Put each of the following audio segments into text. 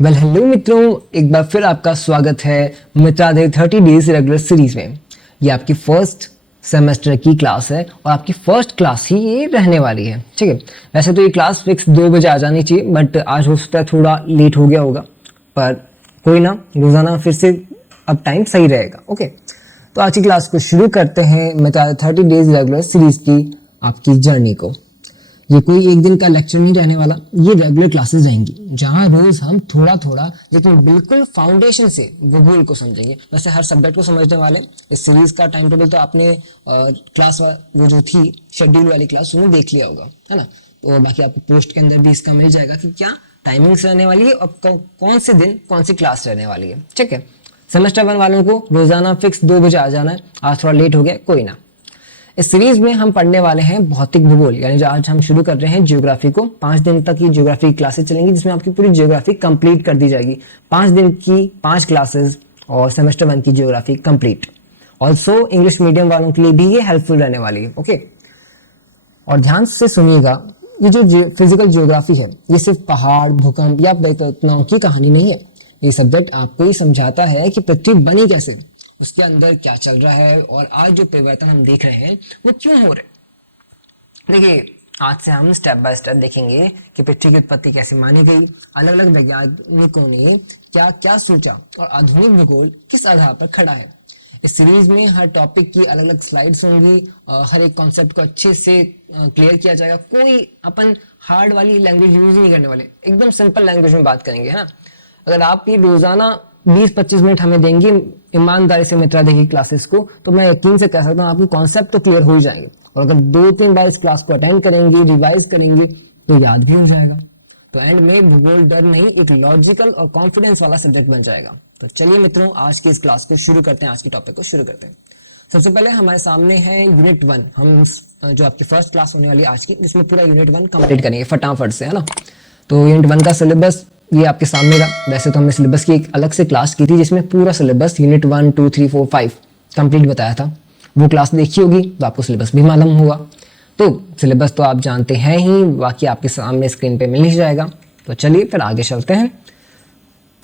Hello मित्रों, एक बार फिर आपका स्वागत है मित्राधे 30 डेज रेगुलर सीरीज में। ये आपकी फर्स्ट सेमेस्टर की क्लास है और आपकी फर्स्ट क्लास ही ये रहने वाली है। ठीक है, वैसे तो ये क्लास फिक्स 2 बजे आ जानी चाहिए, बट आज हो सकता है थोड़ा लेट हो गया होगा, पर कोई ना, रोजाना फिर से अब टाइम सही रहेगा। ओके, तो आज की क्लास को शुरू करते हैं मित्राधे 30 डेज रेगुलर सीरीज की आपकी जर्नी को। ये कोई एक दिन का लेक्चर नहीं रहने वाला, ये रेगुलर क्लासेस रहेंगी जहां रोज हम थोड़ा थोड़ा लेकिन बिल्कुल फाउंडेशन से भूगोल को समझेंगे। वैसे हर सब्जेक्ट को समझने वाले। इस सीरीज का टाइम टेबल तो आपने क्लास वो जो थी शेड्यूल वाली क्लास उसमें देख लिया होगा, है ना। तो बाकी आपको पोस्ट के अंदर भी इसका मिल जाएगा कि क्या टाइमिंग्स रहने वाली है और कौन से दिन कौन सी क्लास रहने वाली है। ठीक है, सेमेस्टर 1 वालों को रोजाना फिक्स 2 बजे आ जाना है। आज थोड़ा लेट हो गया, कोई ना। इस सीरीज में हम पढ़ने वाले हैं भौतिक भूगोल, यानी जो आज हम शुरू कर रहे हैं ज्योग्राफी को। 5 दिन तक ये ज्योग्राफी क्लासेस चलेंगी जिसमें आपकी पूरी ज्योग्राफी कंप्लीट कर दी जाएगी। 5 दिन की 5 क्लासेस और सेमेस्टर 1 की geography complete. Also English medium वालों के लिए भी ये हेल्पफुल रहने वाली है। ओके, और ध्यान से सुनिएगा, ये जो फिजिकल ज्योग्राफी है ये सिर्फ पहाड़, भूकंप या परिघटनाओं की कहानी नहीं है। ये सब्जेक्ट आपको ये समझाता है कि पृथ्वी बनी कैसे, उसके अंदर क्या चल रहा है और आज जो परिवर्तन हम देख रहे हैं वो क्यों हो रहे। देखिए, आज से हम स्टेप बाय स्टेप देखेंगे कि पृथ्वी की उत्पत्ति कैसे मानी गई, अलग अलग वैज्ञानिकों ने क्या क्या सोचा और आधुनिक भूगोल किस आधार पर खड़ा है। इस सीरीज में हर टॉपिक की अलग अलग स्लाइड्स होंगी, हर एक कॉन्सेप्ट को अच्छे से क्लियर किया जाएगा। कोई अपन हार्ड वाली लैंग्वेज यूज नहीं करने वाले, एकदम सिंपल लैंग्वेज में बात करेंगे, है ना। अगर आप ये रोजाना 20-25 मिनट हमें देंगे ईमानदारी से मित्रा देखिए क्लासेस को, तो मैं यकीन से कह सकता हूँ आपके कॉन्सेप्ट तो क्लियर हो ही जाएंगे। और अगर 2-3 बार इस क्लास को अटेंड करेंगे, रिवाइज करेंगे, तो याद भी हो जाएगा। तो एंड में भूगोल डर नहीं, एक लॉजिकल और कॉन्फिडेंस वाला सब्जेक्ट बन जाएगा। तो चलिए मित्रों, आज की इस क्लास को शुरू करते हैं, आज के टॉपिक को शुरू करते हैं। सबसे पहले हमारे सामने है यूनिट 1। हम जो आपकी फर्स्ट क्लास होने वाली आज की, जिसमें पूरा यूनिट 1 कंप्लीट करेंगे फटाफट से, है ना। तो यूनिट 1 का सिलेबस ये आपके सामने रहा। वैसे तो हमने सिलेबस की एक अलग से क्लास की थी जिसमें पूरा सिलेबस यूनिट 1, 2, 3, 4, 5 कंप्लीट बताया था। वो क्लास देखी होगी तो आपको सिलेबस भी मालूम होगा। तो सिलेबस तो आप जानते हैं ही, बाकी आपके सामने स्क्रीन पे मिल ही जाएगा। तो चलिए फिर आगे चलते हैं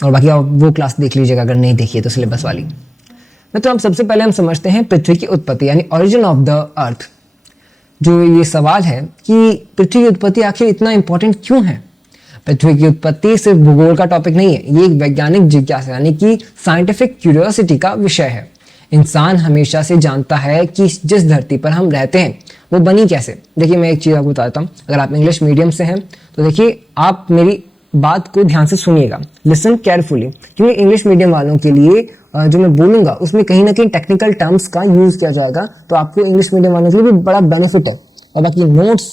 और बाकी आप वो क्लास देख लीजिएगा अगर नहीं देखिए तो सिलेबस वाली। तो हम सबसे पहले हम समझते हैं पृथ्वी की उत्पत्ति यानी ओरिजिन ऑफ द अर्थ। जो ये सवाल है कि पृथ्वी की उत्पत्ति आखिर इतना इंपॉर्टेंट क्यों है। पृथ्वी की उत्पत्ति सिर्फ भूगोल का टॉपिक नहीं है, ये एक वैज्ञानिक जिज्ञासा यानी कि साइंटिफिक क्यूरियोसिटी का विषय है। इंसान हमेशा से जानता है कि जिस धरती पर हम रहते हैं वो बनी कैसे। देखिए, मैं एक चीज आपको बताता हूँ। अगर आप इंग्लिश मीडियम से हैं तो देखिए, आप मेरी बात को ध्यान से सुनिएगा, लिसन केयरफुली, क्योंकि इंग्लिश मीडियम वालों के लिए जो मैं बोलूंगा उसमें कहीं ना कहीं टेक्निकल टर्म्स का यूज किया जाएगा, तो आपको इंग्लिश मीडियम वालों के लिए भी बड़ा बेनिफिट है। और बाकी नोट्स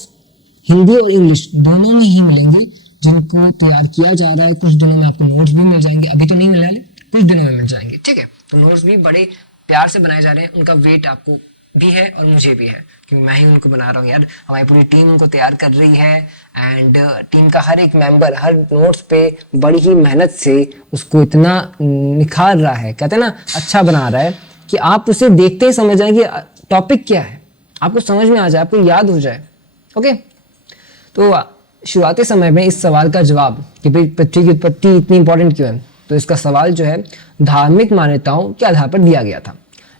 हिंदी और इंग्लिश दोनों में ही मिलेंगे जिनको तैयार किया जा रहा है। कुछ दिनों में आपको नोट्स भी मिल जाएंगे, अभी तो नहीं मिलने वाले, कुछ दिनों में मिल जाएंगे। ठीक है, तो नोट्स भी बड़े प्यार से बनाए जा रहे हैं, उनका वेट आपको भी है और मुझे भी है, क्योंकि मैं ही उनको बना रहा हूँ यार। हमारी पूरी टीम उनको तैयार कर रही है एंड टीम का हर एक मेंबर हर नोट्स पे बड़ी ही मेहनत से उसको इतना निखार रहा है, कहते हैं ना, अच्छा बना रहा है कि आप उसे देखते ही समझ जाए कि टॉपिक क्या है, आपको समझ में आ जाए, आपको याद हो जाए। ओके, तो शुरुआती समय में इस सवाल का जवाब कि भाई पृथ्वी की उत्पत्ति इतनी इंपॉर्टेंट क्यों है, तो इसका सवाल जो है धार्मिक मान्यताओं के आधार पर दिया गया था।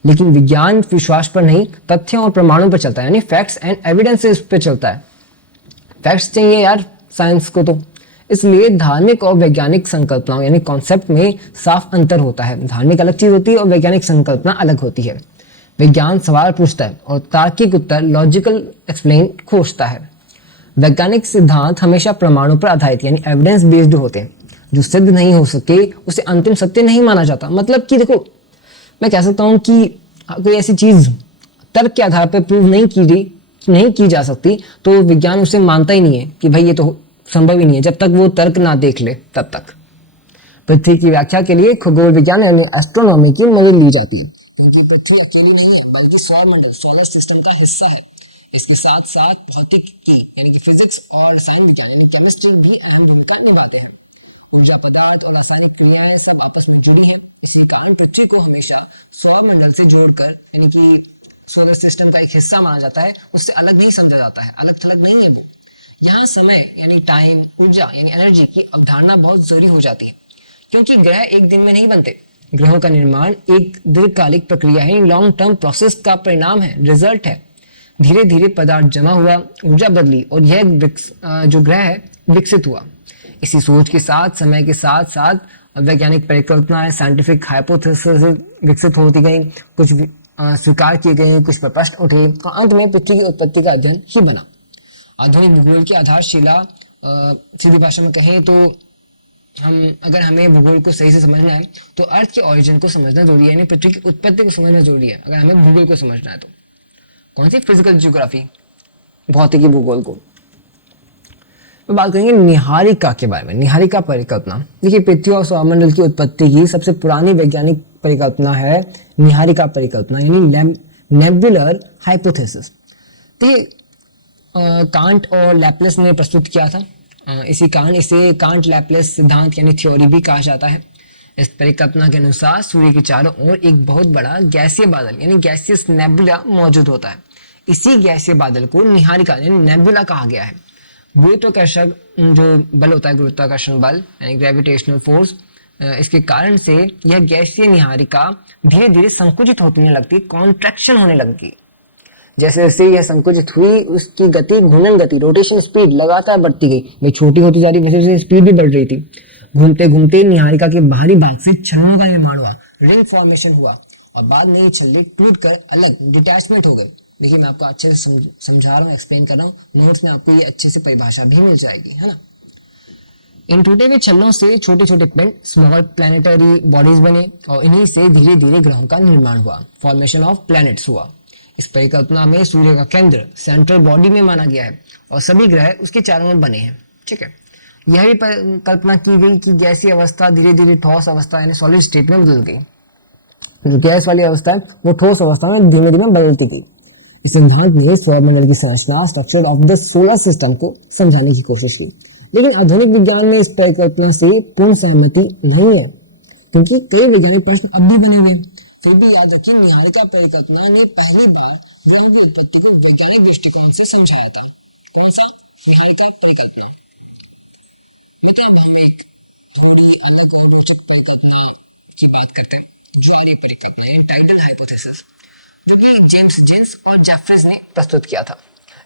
लेकिन विज्ञान विश्वास पर नहीं, तथ्यों और प्रमाणों पर चलता है, यानी फैक्ट्स एंड एविडेंसेस पे चलता है। फैक्ट्स चाहिए यार साइंस को, तो इसलिए धार्मिक और वैज्ञानिक संकल्पनाओं यानी कॉन्सेप्ट में साफ अंतर होता है। धार्मिक अलग चीज होती है और वैज्ञानिक संकल्पना अलग होती है। विज्ञान सवाल पूछता है और तार्किक उत्तर लॉजिकल एक्सप्लेन खोजता है। वैज्ञानिक सिद्धांत हमेशा प्रमाणों पर आधारित यानी एविडेंस बेस्ड होते हैं। जो सिद्ध नहीं हो सके उसे अंतिम सत्य नहीं माना जाता। मतलब कि देखो, मैं कह सकता हूं कि कोई ऐसी चीज तर्क के आधार पर प्रूव नहीं की जा सकती तो विज्ञान उसे मानता ही नहीं है कि भाई ये तो संभव ही नहीं है, जब तक वो तर्क ना देख ले तब तक। पृथ्वी की व्याख्या के लिए खगोल विज्ञान यानी एस्ट्रोनॉमी की मदद ली जाती है, क्योंकि पृथ्वी अकेली नहीं है बल्कि सौरमंडल सोलर सिस्टम का हिस्सा है। इसके साथ साथ भौतिकी यानी कि फिजिक्स और रसायन विज्ञान यानी केमिस्ट्री भी अहम भूमिका निभाते हैं। ऊर्जा, पदार्थ और रासायनिक क्रियाएं सब आपस में जुड़ी है। इसी कारण पृथ्वी को हमेशा सौरमंडल से जोड़कर यानी कि सोलर सिस्टम का एक हिस्सा माना जाता है, उससे अलग नहीं समझा जाता है, अलग थलग नहीं है वो। यहाँ समय यानी टाइम, ऊर्जा यानी एनर्जी की अवधारणा बहुत जरूरी हो जाती है। क्योंकि ग्रह एक दिन में नहीं बनते। ग्रहों का निर्माण एक दीर्घकालिक प्रक्रिया है, लॉन्ग टर्म प्रोसेस का परिणाम है, रिजल्ट है। धीरे धीरे पदार्थ जमा हुआ, ऊर्जा बदली और यह जो ग्रह है विकसित हुआ। इसी सोच के साथ समय के साथ साथ वैज्ञानिक परिकल्पनाएं, साइंटिफिक हाइपोथेसिस विकसित होती गई, कुछ स्वीकार किए गए, कुछ पर प्रश्न उठे और अंत में पृथ्वी की उत्पत्ति का अध्ययन ही बना। आधुनिक भूगोल की आधारशिला सीधी भाषा में कहें तो अगर हमें भूगोल को सही से समझना है तो अर्थ के ओरिजिन को समझना जरूरी है, यानी पृथ्वी की उत्पत्ति को समझना जरूरी है अगर हमें भूगोल को समझना है तो। कौन सी? फिजिकल ज्योग्राफी, भौतिकी भूगोल को। तो बात करेंगे निहारिका के बारे में। निहारिका परिकल्पना, देखिए पृथ्वी और सौरमंडल की उत्पत्ति की सबसे पुरानी वैज्ञानिक परिकल्पना है निहारिका परिकल्पना, यानी नेबुलर हाइपोथेसिस। देखिए कांट और लैपलेस ने प्रस्तुत किया था। इसे कांट लैपलेस सिद्धांत यानी थ्योरी भी कहा जाता है। इस परिकल्पना के अनुसार सूर्य के चारों ओर एक बहुत बड़ा गैसीय बादल यानी गैसियस नेबुला मौजूद होता है। इसी गैसीय बादल को निहारिका यानी नेबुला कहा गया है। गुरुत्वाकर्षण जो बल होता है, गुरुत्वाकर्षण बल यानी ग्रेविटेशनल फोर्स, इसके कारण से यह गैसीय निहारिका धीरे धीरे संकुचित होने लगती, कॉन्ट्रैक्शन होने लगती। जैसे जैसे यह संकुचित हुई उसकी गति, घूर्णन गति, रोटेशन स्पीड लगातार बढ़ती गई, वह छोटी होती जा रही, वैसे वैसे स्पीड भी बढ़ रही थी। घूमते घूमते निहारिका के बाहरी भाग से छल्लों का निर्माण हुआ, रिंग फॉर्मेशन हुआ और बाद में ये छल्ले टूट कर अलग डिटैचमेंट हो गए। देखिए मैं आपको अच्छे से समझा रहा हूँ, एक्सप्लेन कर रहा हूँ, नोट्स में आपको ये अच्छे से परिभाषा भी मिल जाएगी, है ना। इन टूटे हुए छल्लों से छोटे छोटे पिंड, स्मॉल प्लैनेटरी बॉडीज बने और इन्हीं से धीरे धीरे ग्रहों का निर्माण हुआ, फॉर्मेशन ऑफ प्लैनेट्स हुआ। इस परिकल्पना में सूर्य का केंद्र सेंट्रल बॉडी में माना गया है और सभी ग्रह उसके चारों ओर बने हैं। ठीक है, यह भी कल्पना की गई कि गैसीय अवस्था धीरे धीरे ठोस अवस्था यानी सॉलिड स्टेट में बदल गई। जो गैस वाली अवस्था है वो ठोस अवस्था में धीमे धीमे बदलती गई। इस सिद्धांत ने सौरमंडल की संरचना, structure of the solar system को समझाने की कोशिश की, लेकिन आधुनिक विज्ञान में इस परिकल्पना से पूर्ण सहमति नहीं है, क्योंकि कई वैज्ञानिक प्रश्न अब भी बने हुए। फिर भी याद रखिए निहारिका परिकल्पना ने पहली बार ग्रहों की उत्पत्ति को वैज्ञानिक दृष्टिकोण से समझाया था। कौन सा? निहारिका परिकल्पना। मित्र हम एक थोड़ी अलग और रोचक परिकल्पना की बात करते हैं, ज्वारीय परिकल्पना यानी टाइडल हाइपोथेसिस, जो कि जेम्स जेन्स और जेफरीज ने प्रस्तुत किया था।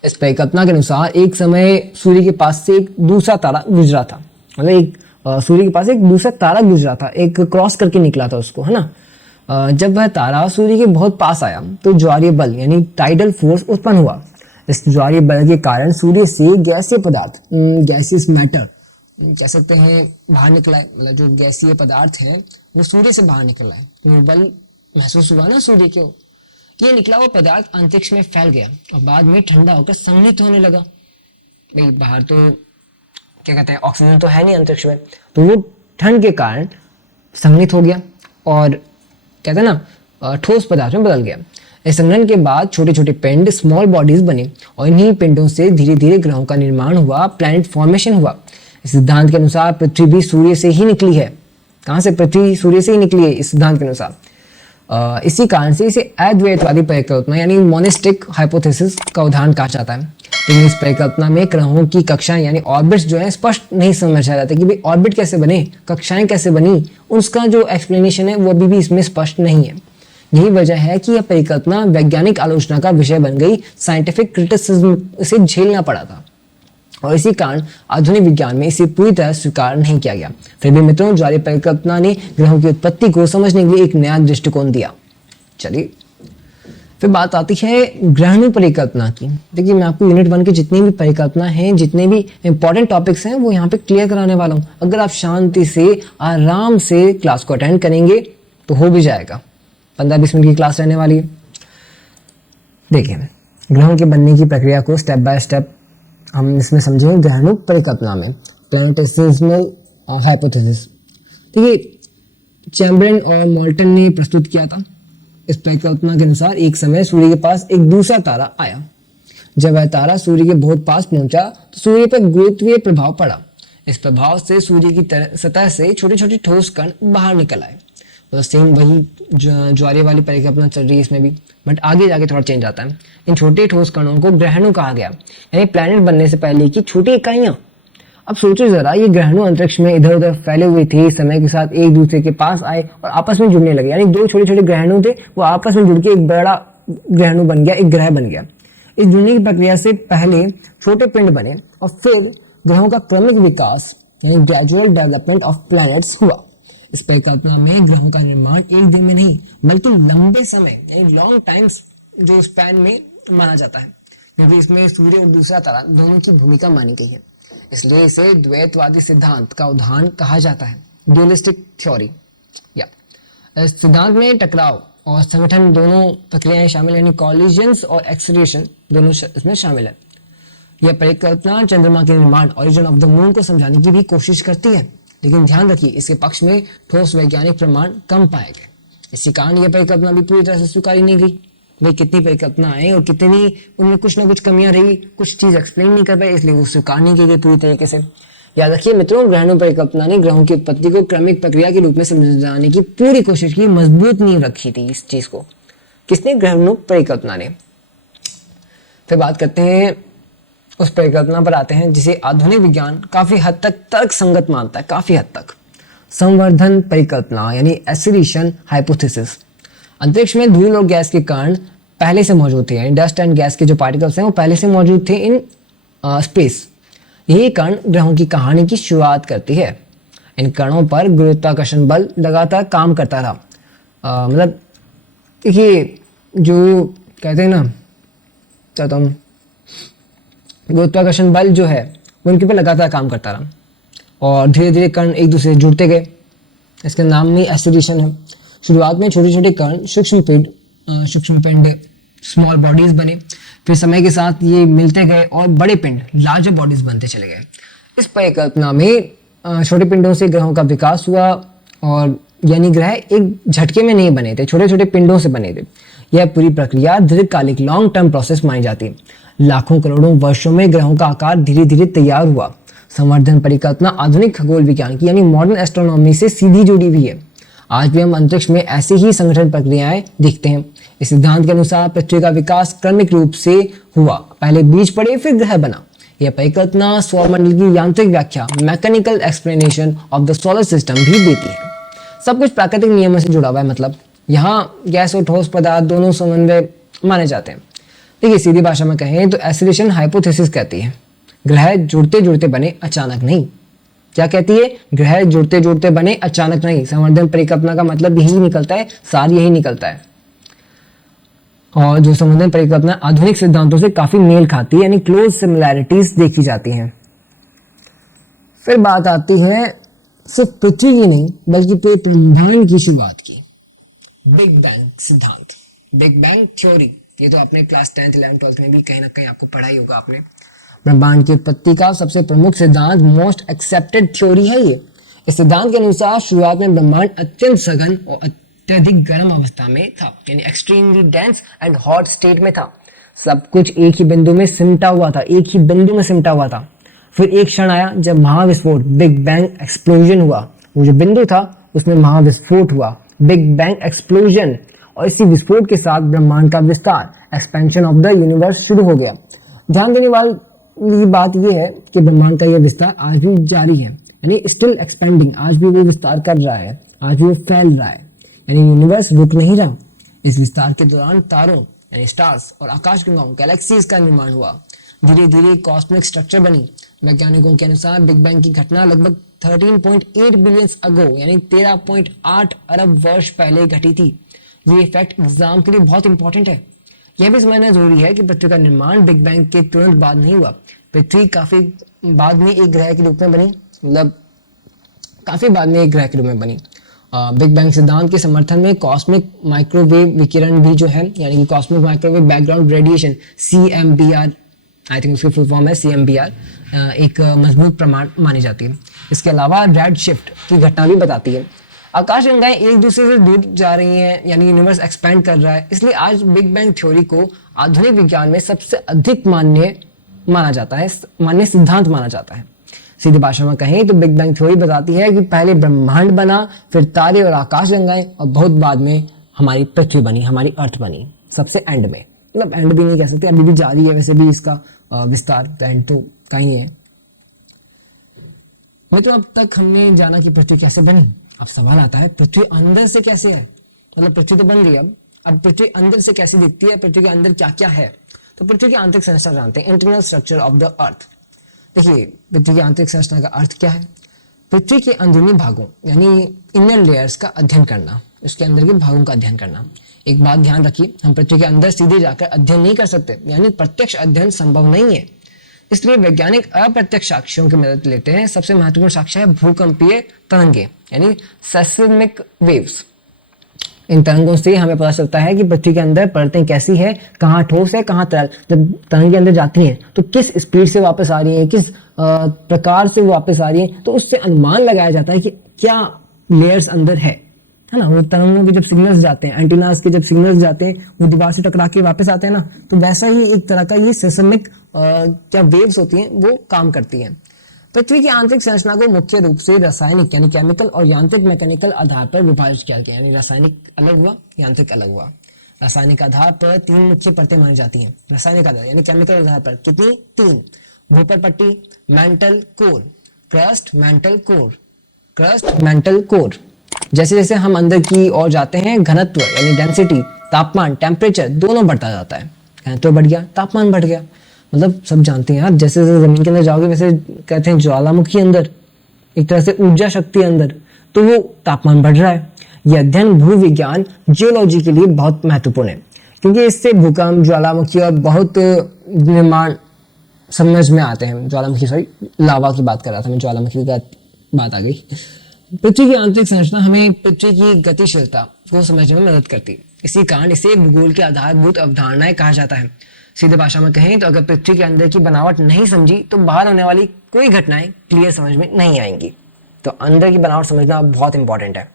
इस परिकल्पना के अनुसार एक समय सूर्य के पास से एक दूसरा तारा गुजरा था, मतलब सूर्य के पास एक दूसरा तारा गुजरा था, एक क्रॉस करके निकला था उसको, है ना। जब वह तारा सूर्य के बहुत पास आया तो ज्वारीय बल यानी टाइडल फोर्स उत्पन्न हुआ। इस ज्वारीय बल के कारण सूर्य से गैसीय पदार्थ, गैसियस मैटर कह सकते हैं, बाहर निकला है। मतलब जो गैसीय पदार्थ है वो सूर्य से बाहर निकला है, वो बल महसूस हुआ ना सूर्य के। ये निकला हुआ पदार्थ अंतरिक्ष में फैल गया और बाद में ठंडा होकर संघनित होने लगा। भाई बाहर तो क्या कहते हैं, ऑक्सीजन तो है नहीं अंतरिक्ष में, तो वो ठंड के कारण संघनित हो गया और कहते हैं ना ठोस पदार्थ में बदल गया। इस संघनन के बाद छोटे छोटे पिंड, स्मॉल बॉडीज बने और इन्हीं पिंडों से धीरे धीरे ग्रहों का निर्माण हुआ, प्लैनेट फॉर्मेशन हुआ। इस सिद्धांत के अनुसार पृथ्वी भी सूर्य से ही निकली है। कहाँ से? पृथ्वी सूर्य से ही निकली है इस सिद्धांत के अनुसार। इसी कारण से इसे अद्वैतवादी परिकल्पना यानी मोनिस्टिक हाइपोथेसिस का उदाहरण कहा जाता है। लेकिन इस परिकल्पना में ग्रहों की कक्षाएं यानी ऑर्बिट्स जो है स्पष्ट नहीं समझा जाता कि भाई ऑर्बिट कैसे बने, कक्षाएं कैसे बनी, उसका जो एक्सप्लेनेशन है वो अभी भी इसमें स्पष्ट नहीं है। यही वजह है कि यह परिकल्पना वैज्ञानिक आलोचना का विषय बन गई, साइंटिफिक क्रिटिसिज्म इसे झेलना पड़ा था और इसी कारण आधुनिक विज्ञान में इसे पूरी तरह स्वीकार नहीं किया गया। फिर भी मित्रों, ज्वारीय परिकल्पना ने ग्रहों की उत्पत्ति को समझने के लिए एक नया दृष्टिकोण दिया। चलिए फिर बात आती है ग्रहणु परिकल्पना की। देखिए मैं आपको यूनिट 1 की जितनी भी परिकल्पना हैं, जितने भी इंपॉर्टेंट टॉपिक्स हैं वो यहाँ पे क्लियर कराने वाला हूँ। अगर आप शांति से आराम से क्लास को अटेंड करेंगे तो हो भी जाएगा। 15-20 मिनट की क्लास रहने वाली है। देखिए ग्रहों के बनने की प्रक्रिया को स्टेप बाय स्टेप हम इसमें समझेंगे ग्रहणु परिकल्पना में, प्लैनेटेसिमल हाइपोथेसिस। देखिए चैम्बरन और मोल्टन ने प्रस्तुत किया था। इस परिकल्पना के अनुसार एक समय सूर्य के पास एक दूसरा तारा आया। जब वह तारा सूर्य के बहुत पास पहुंचा तो सूर्य पर गुरुत्वीय प्रभाव पड़ा। इस प्रभाव से सूर्य की सतह से छोटे छोटे ठोस कण बाहर निकल आए। तो सेम वही ज्वारीय वाली परिकल्पना चल रही है इसमें भी, बट आगे जाके थोड़ा चेंज आता है। इन छोटे ठोस कणों को ग्रहणु कहा गया, यानी प्लैनेट बनने से पहले की छोटी इकाइयां। अब सोचो जरा, ये ग्रहणों अंतरिक्ष में इधर उधर फैले हुए थे, समय के साथ एक दूसरे के पास आए और आपस में जुड़ने लगे, यानी दो छोटे छोटे ग्रहणों थे, वो आपस में जुड़ के एक बड़ा ग्रहणु बन गया, एक ग्रह बन गया। इस जुड़ने की प्रक्रिया से पहले छोटे पिंड बने और फिर ग्रहों का क्रमिक विकास यानी ग्रेजुअल डेवलपमेंट ऑफ प्लैनेट्स हुआ। इस परिकल्पना में ग्रहों का निर्माण एक दिन में नहीं बल्कि लंबे समय यानी लॉन्ग टाइम्स जो स्पैन में माना जाता है, क्योंकि इसमें सूर्य और दूसरा तारा दोनों की भूमिका मानी गई है, इसलिए इसे द्वैतवादी सिद्धांत का उदाहरण कहा जाता है, ड्यूलिस्टिक थ्योरी। या इस सिद्धांत में टकराव और संगठन दोनों प्रक्रियाएं शामिल यानी कॉलिजन्स और एक्सीलरेशन दोनों इसमें शामिल है। यह परिकल्पना चंद्रमा के निर्माण ओरिजिन ऑफ द मून को समझाने की भी कोशिश करती है, लेकिन ध्यान रखिए इसके पक्ष में ठोस वैज्ञानिक प्रमाण कम पाए गए। इसी कारण यह परिकल्पना भी पूरी तरह से स्वीकारी नहीं गई। भाई कितनी परिकल्पना आई और कितनी उनमें कुछ ना कुछ कमियां रही, कुछ चीज एक्सप्लेन नहीं कर पाए, इसलिए वो स्वीकार नहीं की गई पूरी तरीके से। याद रखिए मित्रों, ग्रहणों परिकल्पना ने ग्रहों की उत्पत्ति को क्रमिक प्रक्रिया के रूप में समझाने की पूरी कोशिश की, मजबूत नींव रखी थी इस चीज को। किसने? ग्रहणों परिकल्पना ने। फिर बात करते हैं उस परिकल्पना पर आते हैं जिसे आधुनिक विज्ञान काफी हद तक तर्क संगत मानता है, काफी हद तक। संवर्धन परिकल्पना यानी एसिलेशन हाइपोथेसिस। अंतरिक्ष में धूल और गैस के कण पहले से मौजूद थे, यानी डस्ट एंड गैस के जो पार्टिकल्स हैं वो पहले से मौजूद थे इन स्पेस। यही कण ग्रहों की कहानी की शुरुआत करती है। इन कणों पर गुरुत्वाकर्षण बल लगातार काम करता था। मतलब देखिए जो कहते हैं ना, तो हम गुरुत्वाकर्षण बल जो है वो उनके ऊपर लगातार काम करता रहा और धीरे धीरे कण एक दूसरे से जुड़ते गए। इसका नाम ही एसिलेशन है। शुरुआत में छोटे छोटे कण सूक्ष्म पिंड स्मॉल बॉडीज बने, फिर समय के साथ ये मिलते गए और बड़े पिंड लार्जर बॉडीज बनते चले गए। इस परिकल्पना में छोटे पिंडों से ग्रहों का विकास हुआ और यानी ग्रह एक झटके में नहीं बने थे, छोटे छोटे पिंडों से बने थे। यह पूरी प्रक्रिया दीर्घकालिक लॉन्ग टर्म प्रोसेस मानी जाती। लाखों करोड़ों वर्षों में ग्रहों का आकार धीरे धीरे तैयार हुआ। संवर्धन परिकल्पना आधुनिक खगोल विज्ञान की यानी मॉडर्न एस्ट्रोनॉमी से सीधी जुड़ी हुई है। आज भी हम अंतरिक्ष में ऐसे ही संगठन प्रक्रियाएं देखते हैं। इस सिद्धांत के अनुसार पृथ्वी का विकास क्रमिक रूप से हुआ, पहले बीज पड़े फिर ग्रह बना। यह परिकल्पना सौरमंडल की यांत्रिक व्याख्या mechanical explanation of the solar system भी देती है। सब कुछ प्राकृतिक नियमों से जुड़ा हुआ है। मतलब यहाँ गैस और ठोस पदार्थ दोनों समन्वय माने जाते हैं। देखिए सीधी भाषा में कहें तो एसिलेशन हाइपोथेसिस कहती है ग्रह जुड़ते जुड़ते बने, अचानक नहीं। क्या कहती है? ग्रह जुड़ते जुड़ते बने, अचानक नहीं। संवर्धन परिकल्पना का मतलब यही निकलता है, सार यही निकलता है। और जो संवर्धन परिकल्पना आधुनिक सिद्धांतों से काफी मेल खाती है, यानी क्लोज सिमिलैरिटीज देखी जाती हैं। फिर बात आती है सिर्फ पृथ्वी की नहीं बल्कि पूरे ब्रह्मांड की शुरुआत की। बिग बैंग सिद्धांत, बिग बैंग थ्योरी, ये तो आपने क्लास 10th 11th 12th में भी कहीं ना कहीं आपको पढ़ा ही होगा आपने। ब्रह्मांड की उत्पत्ति का सबसे प्रमुख सिद्धांत, मोस्ट एक्सेप्टेड थ्योरी है ये। इस सिद्धांत के अनुसार शुरुआत में ब्रह्मांड अत्यंत सघन और अत्यधिक गर्म अवस्था में था, यानी extremely dense and hot state में था। सब कुछ एक ही बिंदु में सिमटा हुआ था, एक ही बिंदु में सिमटा हुआ था। फिर एक क्षण आया जब महाविस्फोट, बिग बैंग एक्सप्लोजन हुआ। वो जो बिंदु था उसमें महाविस्फोट हुआ, बिग बैंग एक्सप्लोजन। और इसी विस्फोट के साथ ब्रह्मांड का विस्तार, एक्सपेंशन ऑफ द यूनिवर्स शुरू हो गया। ध्यान देने वाली बात यह है कि ब्रह्मांड का यह विस्तार आज भी जारी है, यानी स्टिल एक्सपेंडिंग। आज भी वो विस्तार कर रहा है, आज भी वो फैल रहा है, यानी यूनिवर्स रुक नहीं रहा। इस विस्तार के दौरान तारों यानी स्टार्स और आकाशगंगाओं गैलेक्सीज का निर्माण हुआ। धीरे धीरे कॉस्मिक स्ट्रक्चर बनी। वैज्ञानिकों के अनुसार बिग बैंग की घटना लगभग 13.8 बिलियन अगो यानी 13.8 अरब वर्ष पहले घटी थी। ये इफेक्ट एग्जाम के लिए बहुत इंपॉर्टेंट है। यह भी समझना जरूरी है कि पृथ्वी का निर्माण बिग बैंग के तुरंत बाद नहीं हुआ। पृथ्वी काफी बाद में एक ग्रह के रूप में बनी, मतलब काफी बाद में एक ग्रह के रूप में बनी। बिग बैंग सिद्धांत के समर्थन में कॉस्मिक माइक्रोवेव विकिरण भी जो है, यानी कि cosmic microwave background radiation CMBR, I think उसकी फुल फॉर्म है CMBR, एक मजबूत प्रमाण मानी जाती है। इसके अलावा रेड शिफ्ट की घटना भी बताती है। आकाशगंगाएं एक दूसरे से दूर जा रही हैं, यानी यूनिवर्स एक्सपैंड कर रहा है। इसलिए आज बिग बैंग थ्योरी को आधुनिक विज्ञान में सबसे अधिक मान्य माना जाता है, मान्य सिद्धांत माना जाता है। सीधी भाषा में कहें तो बिग बैंग थ्योरी बताती है कि पहले ब्रह्मांड बना, फिर तारे और आकाशगंगाएं, और बहुत बाद में हमारी पृथ्वी बनी, हमारी अर्थ बनी, सबसे एंड में। मतलब एंड भी नहीं कह सकते, अभी भी जारी है वैसे भी इसका विस्तार, तो एंड तो कहीं है। मित्रों अब तक हमने जाना कि पृथ्वी कैसे बनी। अब सवाल आता है पृथ्वी अंदर से कैसे है। मतलब पृथ्वी तो बन गई, अब पृथ्वी अंदर से कैसे दिखती है, पृथ्वी के अंदर क्या क्या है। तो पृथ्वी की आंतरिक संरचना जानते हैं, internal structure of the earth. देखिए पृथ्वी की आंतरिक संरचना का अर्थ क्या है। पृथ्वी के अंदरूनी भागों यानी इनर लेयर्स का अध्ययन करना, उसके अंदर के भागों का अध्ययन करना। एक बात ध्यान रखिए, हम पृथ्वी के अंदर सीधे जाकर अध्ययन नहीं कर सकते, यानी प्रत्यक्ष अध्ययन संभव नहीं है। इसलिए वैज्ञानिक अप्रत्यक्ष साक्ष्यों की मदद लेते हैं। सबसे महत्वपूर्ण साक्ष्य है भूकंपीय तरंगे यानी सेस्मिक वेव्स। इन तरंगों से हमें पता चलता है कि पृथ्वी के अंदर परतें कैसी है, कहाँ ठोस है कहाँ तरल। जब तरंगे अंदर जाती हैं तो किस स्पीड से वापस आ रही है, किस प्रकार से वापस आ रही है, तो उससे अनुमान लगाया जाता है कि क्या लेयर्स अंदर है ना। वो तरंगों के जब सिग्नल्स जाते हैं, एंटीनास के जब सिग्नल्स जाते हैं वो दीवार से टकरा के वापस आते हैं ना, तो वैसा ही एक तरह का ये सेस्मिक क्या वेव्स होती हैं वो काम करती हैं। पृथ्वी की आंतरिक संरचना को मुख्य रूप से रासायनिक यानी केमिकल और यांत्रिक मैकेनिकल आधार पर विभाजित किया गया, यानी रासायनिक अलग हुआ, यांत्रिक अलग हुआ। रासायनिक आधार पर 3 मुख्य परतें मानी जाती हैं। रासायनिक आधार यानी केमिकल आधार पर कितनी? 3। भूपर पट्टी, mantle core, crust, mantle core, crust, mantle core. जैसे जैसे हम अंदर की ओर जाते हैं, घनत्व यानी डेंसिटी, तापमान, टेम्परेचर दोनों बढ़ता जाता है। घनत्व बढ़ गया, तापमान बढ़ गया। मतलब सब जानते हैं आप, जैसे जैसे जमीन के अंदर जाओगे वैसे कहते हैं ज्वालामुखी अंदर, एक तरह से ऊर्जा शक्ति अंदर, तो वो तापमान बढ़ रहा है। यह अध्ययन भू विज्ञान जियोलॉजी के लिए बहुत महत्वपूर्ण है, क्योंकि इससे भूकंप, ज्वालामुखी और बहुत निर्माण समझ में आते हैं। ज्वालामुखी सॉरी लावा की बात कर रहा था मैं, ज्वालामुखी का बात आ गई। पृथ्वी की आंतरिक संरचना हमें पृथ्वी की गतिशीलता को समझने में मदद करती है। इसी कारण इसे भूगोल के आधारभूत अवधारणाएं कहा जाता है। सीधे भाषा में कहें तो अगर पृथ्वी के अंदर की बनावट नहीं समझी तो बाहर होने वाली कोई घटनाएं क्लियर समझ में नहीं आएंगी। तो अंदर की बनावट समझना बहुत इंपॉर्टेंट है।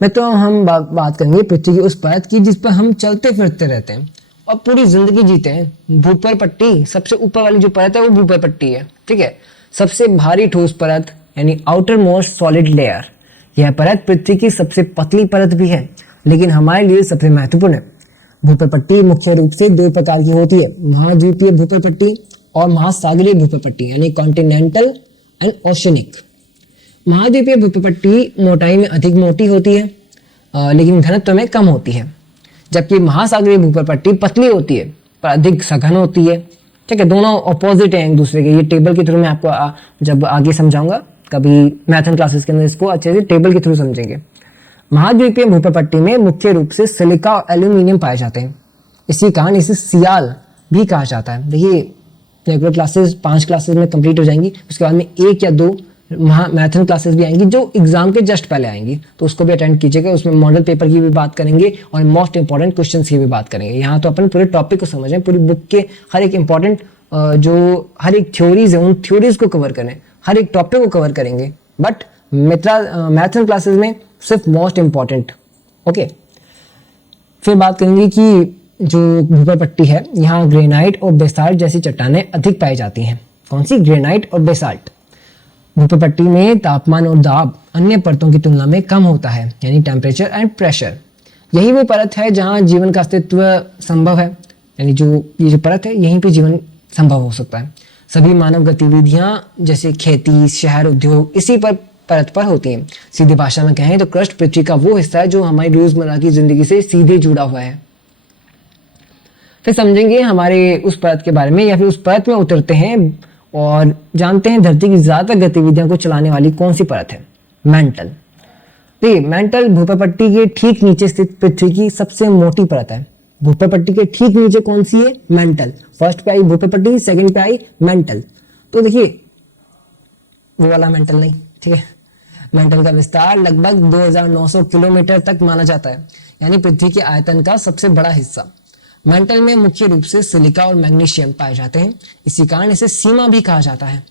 मित्रों हम बात करेंगे पृथ्वी की उस परत की जिस पर हम चलते फिरते रहते हैं और पूरी जिंदगी जीते हैं। भूपर पट्टी, सबसे ऊपर वाली जो परत है वो भूपर पट्टी है, ठीक है। सबसे भारी ठोस परत यानी आउटर मोस्ट सॉलिड लेयर। यह परत पृथ्वी की सबसे पतली परत भी है, लेकिन हमारे लिए सबसे महत्वपूर्ण है। भूपर पट्टी मुख्य रूप से 2 प्रकार की होती है, महाद्वीपीय भूपर पट्टी और महासागरीय भूपर पट्टी यानी कॉन्टिनेंटल एंड ओशनिक। महाद्वीपीय भूपर पट्टी मोटाई में अधिक मोटी होती है लेकिन घनत्व में कम होती है, जबकि महासागरीय भूपर पट्टी पतली होती है पर अधिक सघन होती है, ठीक है। दोनों ऑपोजिट हैं एक दूसरे के। ये टेबल के थ्रू मैं आपको जब आगे समझाऊंगा कभी मैथन क्लासेस के अंदर, इसको अच्छे से टेबल के थ्रू समझेंगे। महाद्वीपीय भूपर पट्टी में मुख्य रूप से सिलिका और एल्यूमिनियम पाए जाते हैं। इसी कारण इसे सियाल भी कहा जाता है। देखिए रेगुलर क्लासेस 5 क्लासेस में कंप्लीट हो जाएंगी, उसके बाद में 1 या 2 मैथन क्लासेस भी आएंगी जो एग्जाम के जस्ट पहले आएंगी, तो उसको भी अटेंड कीजिएगा। उसमें मॉडल पेपर की भी बात करेंगे और मोस्ट इंपॉर्टेंट क्वेश्चंस की भी बात करेंगे। यहाँ तो अपन पूरे टॉपिक को समझें, पूरी बुक के हर एक इंपॉर्टेंट जो हर एक थ्योरीज है उन थ्योरीज को कवर करें, हर एक टॉपिक को कवर करेंगे। बट मैथन क्लासेस में सिर्फ मोस्ट इंपॉर्टेंट, ओके। फिर बात करेंगे कि जो भूपर पट्टी है यहाँ ग्रेनाइट और बेसाल्ट जैसी चट्टानें अधिक पाई जाती हैं। कौन सी? ग्रेनाइट और बेसाल्ट। भूपर पट्टी में तापमान और दाब अन्य परतों की तुलना में कम होता है, यानी टेम्परेचर एंड प्रेशर। यही वो परत है जहाँ जीवन का अस्तित्व संभव है, यानी ये जो परत है यहीं पे जीवन संभव हो सकता है। सभी मानव गतिविधियां जैसे खेती, शहर, उद्योग इसी परत पर होती हैं। सीधी भाषा में कहें तो क्रस्ट पृथ्वी का वो हिस्सा है जो हमारी रोजमर्रा की जिंदगी से सीधे जुड़ा हुआ है। फिर समझेंगे हमारे उस परत के बारे में, या फिर उस परत में उतरते हैं और जानते हैं धरती की ज्यादातर गतिविधियों को चलाने वाली कौन सी परत है? मेंटल। देखिए मेंटल भूपर पट्टी के ठीक नीचे स्थित पृथ्वी की सबसे मोटी परत है। भूपर पट्टी के ठीक नीचे कौन सी है? मेंटल। फर्स्ट पे आई भूपर पट्टी, सेकंड पे आई मेंटल। तो देखिए वो वाला मेंटल नहीं, ठीक है। मेंटल का विस्तार लगभग 2900 किलोमीटर तक माना जाता है, यानी पृथ्वी के आयतन का सबसे बड़ा हिस्सा। मेंटल में मुख्य रूप से सिलिका और मैग्नीशियम पाए जाते हैं, इसी कारण इसे सीमा भी कहा जाता है।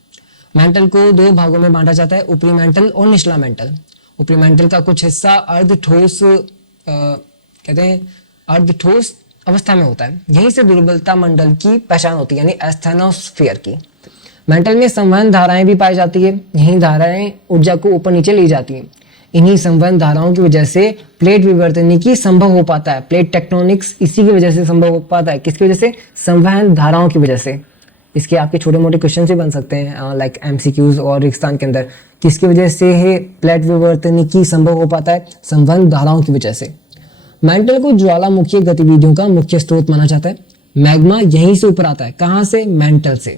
मेंटल को 2 भागों में बांटा जाता है, ऊपरी मेंटल और निचला मेंटल। ऊपरी मेंटल का कुछ हिस्सा अर्ध ठोस कहते हैं अर्ध ठोस अवस्था में होता है। यहीं से दुर्बलता मंडल की पहचान होती है, यानी एस्थेनोस्फीयर की। मेंटल में संवहन धाराएं भी पाई जाती है। यही धाराएं ऊर्जा को ऊपर नीचे ले जाती हैं। इन्हीं संवहन धाराओं की वजह से प्लेट विवर्तनिकी संभव हो पाता है। प्लेट टेक्टोनिक्स इसी की वजह से संभव हो पाता है। किसकी वजह से? संवहन धाराओं की वजह से। इसके आपके छोटे मोटे क्वेश्चन भी बन सकते हैं लाइक एमसीक्यूज और रेगिस्तान के अंदर, किसकी वजह से है प्लेट विवर्तनिकी संभव हो पाता है, संवहन धाराओं की वजह से। मेंटल को ज्वालामुखी गतिविधियों का मुख्य स्रोत माना जाता है। मैग्मा यहीं से ऊपर आता है, कहाँ से, मेंटल से।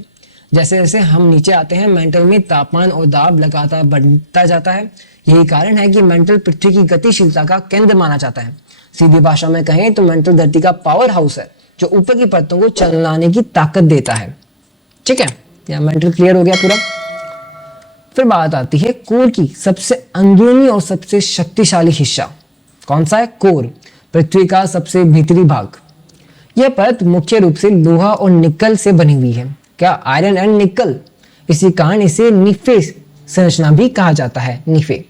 जैसे जैसे हम नीचे आते हैं मेंटल में तापमान और दाब लगातार बढ़ता जाता है। यही कारण है कि मेंटल पृथ्वी की गतिशीलता का केंद्र माना जाता है। सीधी भाषा में कहें तो मेंटल धरती का पावर हाउस है जो ऊपर की परतों को चलाने की ताकत देता है। ठीक है, यह मेंटल क्लियर हो गया पूरा। फिर बात आती है कोर की। सबसे अंदरूनी और सबसे शक्तिशाली हिस्सा कौन सा है, कोर, पृथ्वी का सबसे भीतरी भाग। यह परत मुख्य रूप से लोहा और निकल से बनी हुई है। क्या, आयरन एंड निकल। इसी कारण इसे निफे संरचना भी कहा जाता है, निफे।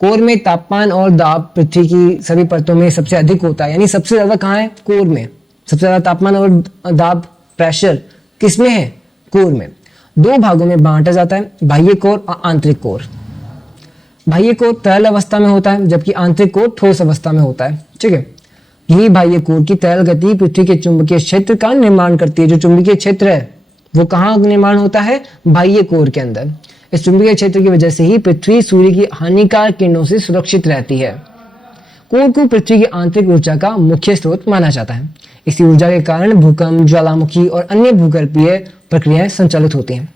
कोर में तापमान और दाब पृथ्वी की सभी परतों में सबसे अधिक होता है, यानी सबसे ज्यादा कहाँ है, कोर में। सबसे ज्यादा तापमान और दाब, प्रेशर किसमें है, कोर में। दो भागों में बांटा जाता है, बाह्य कोर और आंतरिक कोर। बाह्य कोर तरल अवस्था में होता है जबकि आंतरिक कोर ठोस अवस्था में होता है। ठीक है, यही बाह्य कोर की तरल गति पृथ्वी के चुंबकीय क्षेत्र का निर्माण करती है। जो चुंबकीय क्षेत्र है वो कहाँ निर्माण होता है, बाह्य कोर के अंदर। इस चुंबकीय क्षेत्र की वजह से ही पृथ्वी सूर्य की हानिकारक किरणों से सुरक्षित रहती है। कोर को पृथ्वी की आंतरिक ऊर्जा का मुख्य स्रोत माना जाता है। इसी ऊर्जा के कारण भूकंप, ज्वालामुखी और अन्य भूगर्भीय प्रक्रियाएं संचालित होती हैं।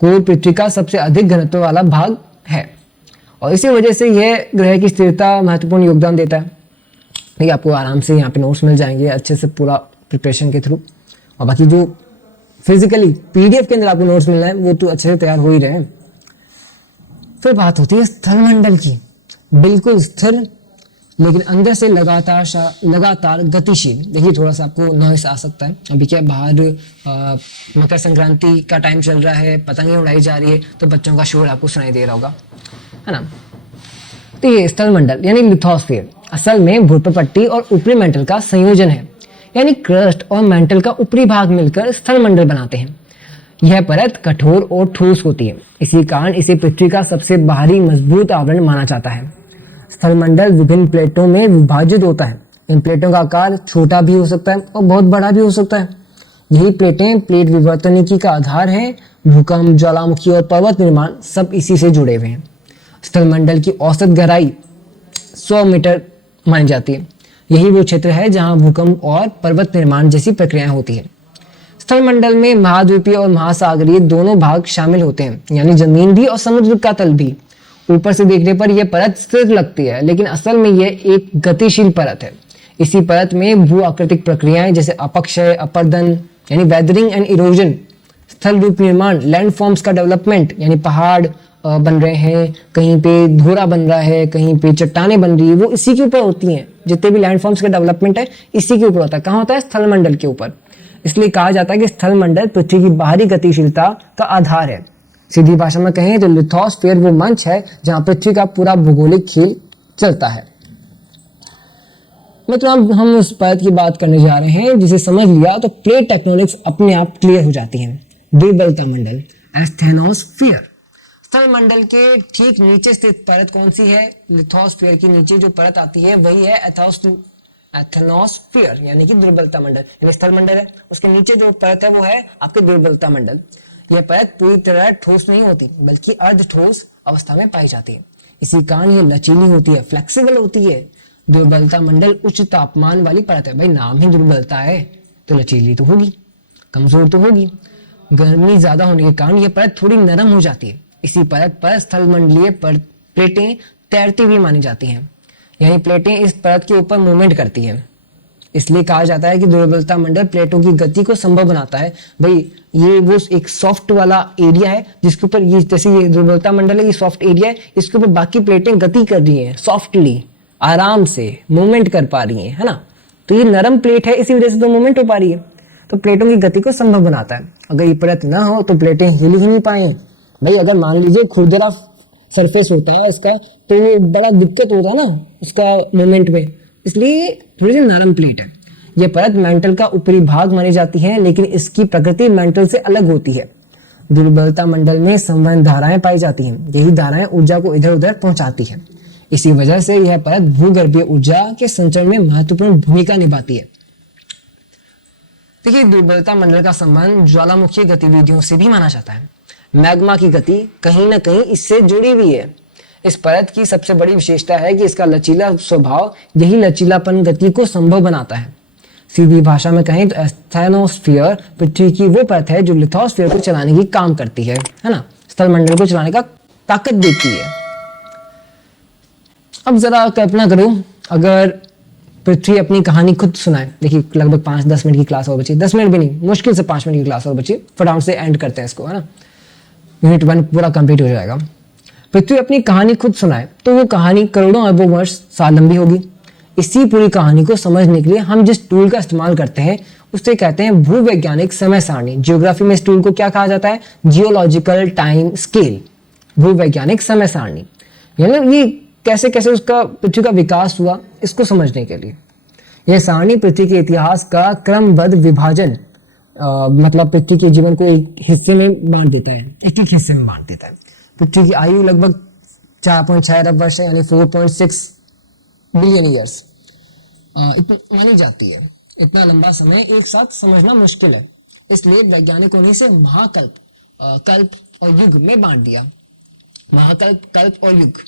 कोर पृथ्वी का सबसे अधिक घनत्व वाला भाग है और इसी वजह से यह ग्रह की स्थिरता महत्वपूर्ण योगदान देता है। देखिए, आपको आराम से यहाँ पे नोट्स मिल जाएंगे अच्छे से पूरा प्रिपरेशन के थ्रू। और बाकी जो फिजिकली पीडीएफ के अंदर आपको नोट्स मिलना है वो तो अच्छे से तैयार हो ही रहे हैं। फिर बात होती है स्थलमंडल की। बिल्कुल स्थिर लेकिन अंदर से लगातार गतिशील। देखिए, थोड़ा सा आपको नॉइस आ सकता है। अभी क्या बाहर मकर संक्रांति का टाइम चल रहा है, पतंगें उड़ाई जा रही है, तो बच्चों का शोर आपको सुनाई दे रहा होगा, है ना। तो ये स्थलमंडल यानी लिथोस्फीयर असल में भूपट्टी और ऊपरी मेंटल का संयोजन है, यानी क्रस्ट और मेंटल का ऊपरी भाग मिलकर स्थलमंडल बनाते हैं। यह परत कठोर और ठोस होती है, इसी कारण इसे पृथ्वी का सबसे बाहरी मजबूत आवरण माना जाता है। स्थलमंडल विभिन्न प्लेटों में विभाजित होता है। इन प्लेटों का आकार छोटा भी हो सकता है और बहुत बड़ा भी हो सकता है। यही प्लेटें प्लेट विवर्तनिकी का आधार है। भूकंप, ज्वालामुखी और पर्वत निर्माण सब इसी से जुड़े हुए हैं। स्थलमंडल की औसत गहराई 100 मीटर मानी जाती है। यही वो क्षेत्र है जहां भूकंप और पर्वत निर्माण जैसी प्रक्रियाएं होती है। स्थलमंडल में महाद्वीपीय और महासागरीय दोनों भाग शामिल होते हैं, यानी जमीन भी और समुद्र का तल भी। ऊपर से देखने पर यह परत स्थिर लगती है लेकिन असल में यह एक गतिशील परत है। इसी परत में भू आकृतिक प्रक्रियाएं जैसे अपक्षय, अपरदन यानी वेदरिंग एंड इरोजन, स्थल रूप निर्माण, लैंड फॉर्म्स का डेवलपमेंट यानी पहाड़ बन रहे हैं, कहीं पे धोरा बन रहा है, कहीं पे चट्टानें बन रही है, वो इसी के ऊपर होती हैं। जितने भी लैंड फॉर्म्स का डेवलपमेंट है इसी के ऊपर होता है। कहाँ होता है, स्थलमंडल के ऊपर। इसलिए कहा जाता है कि स्थलमंडल पृथ्वी की बाहरी गतिशीलता का आधार है। सीधी भाषा में कहें तो लिथोस्फीयर वो मंच है जहां पृथ्वी का पूरा भौगोलिक खेल चलता है। मतलब हम उस परत की बात करने जा रहे हैं जिसे समझ लिया तो प्लेट टेक्टोनिक्स अपने आप क्लियर हो जाती है। दुर्बलता मंडल, एस्थेनोस्फीयर। स्थलमंडल के ठीक नीचे स्थित परत कौन सी है, लिथोस्फीयर की नीचे जो परत आती है वही है एथेनोस्फीयर यानी कि दुर्बलता मंडल। यानी स्थलमंडल है, उसके नीचे जो परत है वो है आपके दुर्बलता मंडल। यह परत पूरी तरह ठोस नहीं होती बल्कि अर्ध ठोस अवस्था में पाई जाती है। इसी कारण यह लचीली होती है, फ्लेक्सिबल होती है। दुर्बलता मंडल उच्च तापमान वाली परत है। भाई नाम ही दुर्बलता है तो लचीली तो होगी, कमजोर तो होगी। गर्मी ज्यादा होने के कारण यह परत थोड़ी नरम हो जाती है। इसी परत पर स्थलमंडलीय प्लेटें तैरती हुई मानी जाती हैं, यानी प्लेटें इस परत के ऊपर मूवमेंट करती हैं। इसलिए कहा जाता है कि दुर्बलता मंडल प्लेटों की गति को संभव बनाता है। भाई ये वो एक सॉफ्ट वाला एरिया है जिसके ऊपर ये, जैसे ये दुर्बलता मंडल है, ये सॉफ्ट एरिया है, इसके ऊपर बाकी प्लेटें गति कर रही हैं, सॉफ्टली आराम से मूवमेंट कर पा रही हैं, है ना। तो ये नरम प्लेट है, इसी वजह से तो मूवमेंट हो पा रही है। तो प्लेटों की गति को संभव बनाता है। अगर ये परत ना हो तो प्लेटें हिल ही नहीं पाए। भाई अगर मान लीजिए खुरदरा सरफेस होता है इसका तो बड़ा दिक्कत होता है ना उसका मूवमेंट में, इसलिए थोड़ी सी नरम प्लेट है। यह परत मेंटल का ऊपरी भाग मानी जाती है लेकिन इसकी प्रकृति मेंटल से अलग होती है। दुर्बलता मंडल में संवहन धाराएं पाई जाती हैं। यही धाराएं ऊर्जा को इधर उधर पहुंचाती हैं। इसी वजह से यह परत भूगर्भीय ऊर्जा के संचरण में महत्वपूर्ण भूमिका निभाती है। देखिए, दुर्बलता मंडल का संबंध ज्वालामुखी गतिविधियों से भी माना जाता है। मैग्मा की गति कहीं ना कहीं इससे जुड़ी हुई है। इस परत की सबसे बड़ी विशेषता है कि इसका लचीला स्वभाव यही लचीलापन गति को संभव बनाता है। सीधी भाषा में कहें तो एस्थेनोस्फीयर पृथ्वी की वो परत है जो लिथोस्फीयर को चलाने की काम करती है ना, स्थल मंडल को चलाने का ताकत देती है। अब जरा कल्पना करो, अगर पृथ्वी अपनी कहानी खुद सुनाए। देखिए, लगभग 5-10 मिनट की क्लास और बची, 10 मिनट भी नहीं, मुश्किल से 5 मिनट की क्लास और बची, फटाफट से एंड करते हैं इसको, है ना, यूनिट 1 पूरा कंप्लीट हो जाएगा। पृथ्वी अपनी कहानी खुद सुनाए तो वो कहानी करोड़ों अरबों वर्ष साल लंबी होगी। इसी पूरी कहानी को समझने के लिए हम जिस टूल का इस्तेमाल करते हैं उसे कहते हैं भूवैज्ञानिक समय सारणी। जियोग्राफी में इस टूल को क्या कहा जाता है? जियोलॉजिकल टाइम स्केल, भूवैज्ञानिक समय सारणी। यानी ये कैसे कैसे उसका पृथ्वी का विकास हुआ, इसको समझने के लिए यह सारणी पृथ्वी के इतिहास का क्रमबद्ध विभाजन, मतलब पृथ्वी के जीवन को एक हिस्से में बांट देता है, एक एक हिस्से में बांट देता है। पृथ्वी की आयु लगभग 4.6 अरब वर्ष है, यानी 4.6 बिलियन ईयर्स मानी जाती है। इतना लंबा समय एक साथ समझना मुश्किल है, इसलिए वैज्ञानिकों ने इसे महाकल्प, कल्प और युग में बांट दिया। महाकल्प, कल्प और युग।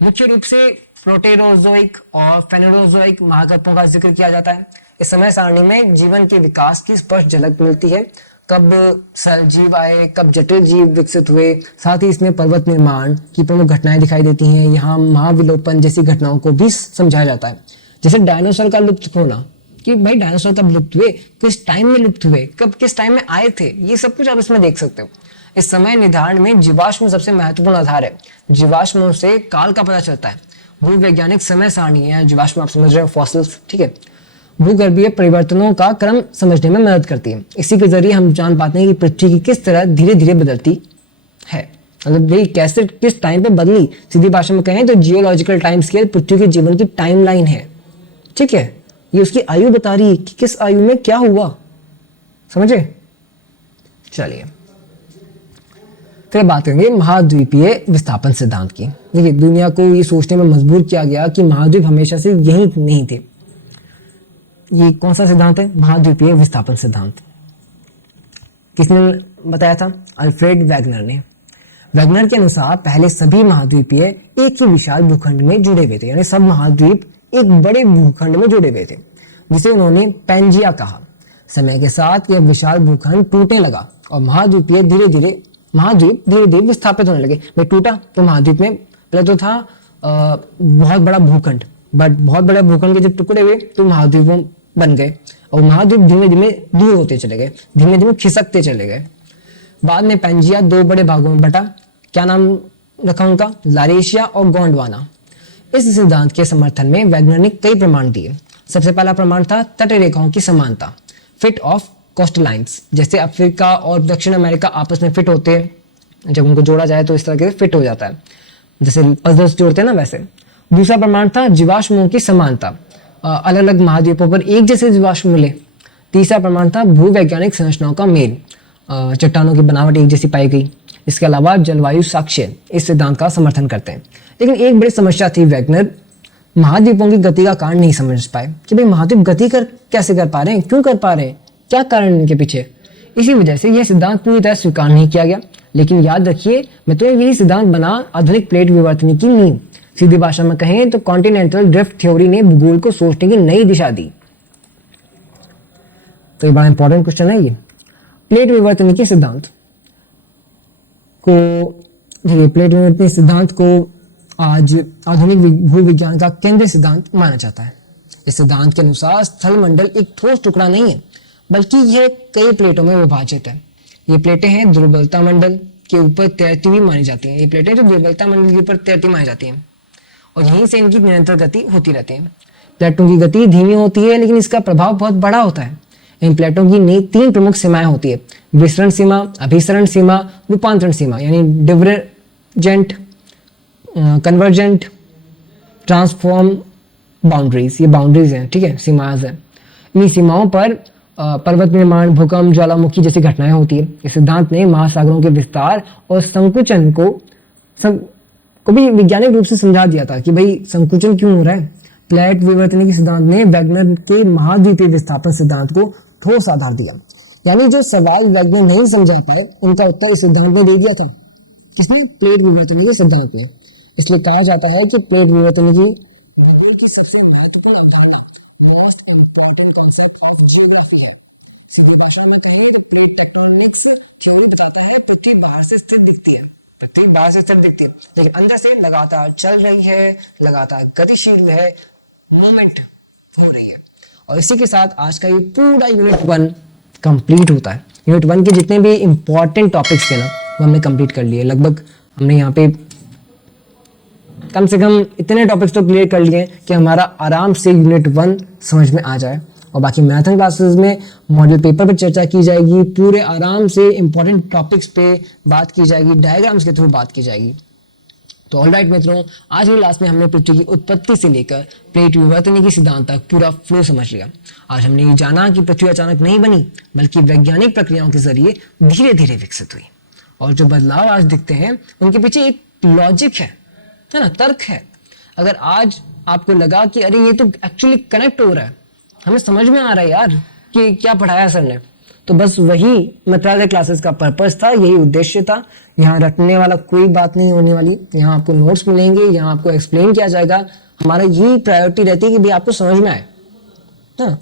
मुख्य रूप से प्रोटेरोजोइक और फेनेरोजोइक महाकल्पों का जिक्र किया जाता है। इस समय सारणी में जीवन के विकास की स्पष्ट झलक मिलती है, कब सरल जीव आए, कब जटिल जीव विकसित हुए। साथ ही इसमें पर्वत निर्माण की प्रमुख घटनाएं दिखाई देती हैं। यहाँ महाविलोपन जैसी घटनाओं को भी समझाया जाता है, जैसे डायनासोर का लुप्त होना, कि भाई डायनासोर कब लुप्त हुए, किस टाइम में लुप्त हुए, कब किस टाइम में आए थे, ये सब कुछ आप इसमें देख सकते हो। इस समय निर्धारण में जीवाश्म सबसे महत्वपूर्ण आधार है। जीवाश्मों से काल का पता चलता है। भूवैज्ञानिक समय सारणी है, जीवाश्म आप समझ रहे हो, फॉसिल्स, ठीक है, भूगर्भीय परिवर्तनों का क्रम समझने में मदद करती है। इसी के जरिए हम जान पाते हैं कि पृथ्वी की किस तरह धीरे धीरे बदलती है, मतलब भाई कैसे किस टाइम पे बदली। सीधी भाषा में कहें तो जियोलॉजिकल टाइम स्केल पृथ्वी के जीवन की टाइमलाइन है, ठीक है, ये उसकी आयु बता रही है कि किस आयु में क्या हुआ, समझे। चलिए फिर बात करेंगे महाद्वीपीय विस्थापन सिद्धांत की। देखिए, दुनिया को ये सोचने में मजबूर किया गया कि महाद्वीप हमेशा से यही नहीं थे। ये कौन सा सिद्धांत है? महाद्वीपीय विस्थापन सिद्धांत। किसने बताया था? अल्फ्रेड वैगनर ने। वैगनर के अनुसार पहले सभी महाद्वीपीय एक ही विशाल भूखंड में जुड़े हुए थे, यानी सब महाद्वीप एक बड़े भूखंड में जुड़े हुए थे, जिसे उन्होंने पैंजिया कहा। समय के साथ यह विशाल भूखंड टूटने लगा और महाद्वीप धीरे धीरे विस्थापित होने लगे। भाई टूटा तो महाद्वीप में पहले तो था बहुत बड़ा भूखंड, बट बहुत बड़े भूखंड के जब टुकड़े हुए तो महाद्वीपों बन गए और महाद्वीप धीमे धीमे दूर होते चले गए, धीमे धीमे खिसकते चले गए। बाद में पैंजिया 2 बड़े भागों में बटा। क्या नाम रखा उनका? लारेशिया और गोंडवाना। इस सिद्धांत के समर्थन में वैगनर ने कई प्रमाण दिए। सबसे पहला प्रमाण था तट रेखाओं की समानता, फिट ऑफ कोस्टलाइंस। जैसे अफ्रीका और दक्षिण अमेरिका आपस में फिट होते हैं, जब उनको जोड़ा जाए तो इस तरह के फिट हो जाता है, जैसे पजल्स जोड़ते हैं ना वैसे। दूसरा प्रमाण था जीवाश्मों की समानता, अलग अलग महाद्वीपों पर एक जैसे जीवाश्म मिले। तीसरा प्रमाण था भूवैज्ञानिक संरचनाओं का मेल, चट्टानों की बनावट एक जैसी पाई गई। इसके अलावा जलवायु साक्ष्य इस सिद्धांत का समर्थन करते हैं। लेकिन एक बड़ी समस्या थी, वैगनर महाद्वीपों की गति का कारण नहीं समझ पाए कि भाई महाद्वीप गति कैसे कर पा रहे हैं, क्यों कर पा रहे हैं, क्या कारण इनके पीछे। इसी वजह से यह सिद्धांत पूरी तरह स्वीकार नहीं किया गया। लेकिन याद रखिए, मैं तो यही सिद्धांत बना आधुनिक प्लेट विवर्तन की नींव। सीधी भाषा में कहें तो कॉन्टिनेंटल ड्रिफ्ट थ्योरी ने भूगोल को सोचने की नई दिशा दी। तो ये बड़ा इंपॉर्टेंट क्वेश्चन है ये। प्लेट विवर्तन के सिद्धांत को, प्लेट विवर्तन सिद्धांत को आज आधुनिक भूविज्ञान का केंद्रीय सिद्धांत माना जाता है। इस सिद्धांत के अनुसार स्थल मंडल एक ठोस टुकड़ा नहीं है, बल्कि यह कई प्लेटों में विभाजित है। ये प्लेटें हैं दुर्बलता मंडल के ऊपर तैरती हुई मानी जाती हैं। ये प्लेटें जो दुर्बलता मंडल के ऊपर तैरती मानी जाती हैं और यहीं से इनकी निरंतर गति होती रहती है। प्लेटों की गति धीमी होती है, लेकिन इसका प्रभाव बहुत बड़ा होता है। इन प्लेटों की 3 प्रमुख सीमाएं होती है: विसरण सीमा, अभिसरण सीमा, रूपांतरण सीमा, यानी डिवरजेंट, कन्वर्जेंट, ट्रांसफॉर्म बाउंड्रीज। ये बाउंड्रीज हैं, ठीक है, सीमाएं हैं। इन सीमाओं पर पर्वत निर्माण, भूकंप, ज्वालामुखी जैसी घटनाएं होती है। इस सिद्धांत ने महासागरों के विस्तार और संकुचन को भी वैज्ञानिक रूप से समझा दिया था कि भाई संकुचन क्यों हो रहा है। प्लेट विवर्तन के सिद्धांत ने वैगनर के महाद्वीपीय विस्थापन सिद्धांत को ठोस आधार दिया। यानी जो सवाल वैज्ञानिक नहीं समझा पाए उनका उत्तर इस सिद्धांत ने दे दिया था। किसने? प्लेट विवर्तन के सिद्धांत में। इसलिए कहा जाता है कि प्लेट विवर्तन की सबसे महत्वपूर्ण अवधारणा, most important concept of geography है। सीधी भाषा में कहें तो प्लेट टेक्टोनिक्स थ्योरी बताता है पृथ्वी बाहर से स्थिर दिखती है, पृथ्वी बाहर से स्थिर दिखती है, लेकिन अंदर से लगातार चल रही है, लगातार गतिशील है, मूवमेंट हो रही है। और इसी के साथ आज का ये पूरा यूनिट 1 कंप्लीट होता है। यूनिट 1 के जितने भी इंपॉर्टेंट टॉपिक्स थे ना वो हमने कंप्लीट कर लिए। लगभग हमने यहाँ पे कम से कम इतने टॉपिक्स तो क्लियर कर लिए कि हमारा आराम से यूनिट 1 समझ में आ जाए। और बाकी मैथन क्लासेस में मॉडल पेपर पर चर्चा की जाएगी, पूरे आराम से इंपॉर्टेंट टॉपिक्स पे बात की जाएगी, डायग्राम्स के थ्रू बात की जाएगी। तो ऑलराइट मित्रों, आज की क्लास में हमने पृथ्वी की उत्पत्ति से लेकर प्लेट विवर्तन के सिद्धांत तक पूरा फ्लो समझ लिया। आज हमने ये जाना कि पृथ्वी अचानक नहीं बनी, बल्कि वैज्ञानिक प्रक्रियाओं के जरिए धीरे धीरे विकसित हुई। और जो बदलाव आज दिखते हैं उनके पीछे एक लॉजिक है ना, तर्क है। अगर आज आपको लगा कि अरे ये तो एक्चुअली कनेक्ट हो रहा है, हमें समझ में आ रहा है यार कि क्या पढ़ाया सर ने, तो बस वही मित्रालय क्लासेस का पर्पस था, यही उद्देश्य था। यहाँ रटने वाला कोई बात नहीं होने वाली, यहाँ आपको नोट्स मिलेंगे, यहाँ आपको एक्सप्लेन किया जाएगा। हमारा यही प्रायोरिटी रहती है कि भाई आपको समझ में आए ना।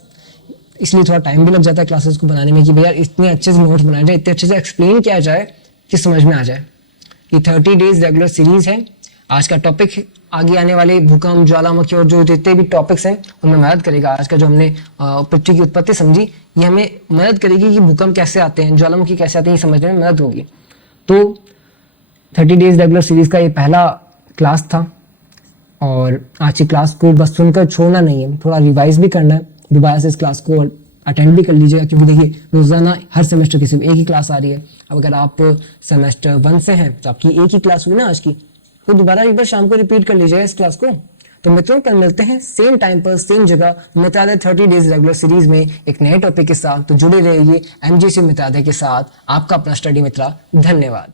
इसलिए थोड़ा टाइम भी लग जाता है क्लासेस को बनाने में कि भैया इतने अच्छे से नोट्स बनाए जाए, इतने अच्छे से एक्सप्लेन किया जाए कि समझ में आ जाए। ये 30 डेज रेगुलर सीरीज है। आज का टॉपिक आगे आने वाले भूकंप, ज्वालामुखी और जो जितने भी टॉपिक्स हैं उनमें मदद करेगा। आज का जो हमने पृथ्वी की उत्पत्ति समझी, ये हमें मदद करेगी कि भूकंप कैसे आते हैं, ज्वालामुखी कैसे आते हैं, ये समझने में मदद होगी। तो 30 डेज रेगुलर सीरीज का ये पहला क्लास था और आज की क्लास को बस सुनकर छोड़ना नहीं है, थोड़ा रिवाइज भी करना है। दोबारा से इस क्लास को अटेंड भी कर लीजिएगा, क्योंकि देखिए रोजाना हर सेमेस्टर की सिर्फ एक ही क्लास आ रही है। अब अगर आप सेमेस्टर 1 से हैं तो आपकी एक ही क्लास हुई ना आज की, तो दोबारा एक बार शाम को रिपीट कर लीजिएगा इस क्लास को। तो मित्रों, कल मिलते हैं सेम टाइम पर सेम जगह मित्रालय 30 डेज रेगुलर सीरीज में एक नए टॉपिक के साथ। तो जुड़े रहिए एमजीसी मित्रालय के साथ। आपका अपना स्टडी मित्रा। धन्यवाद।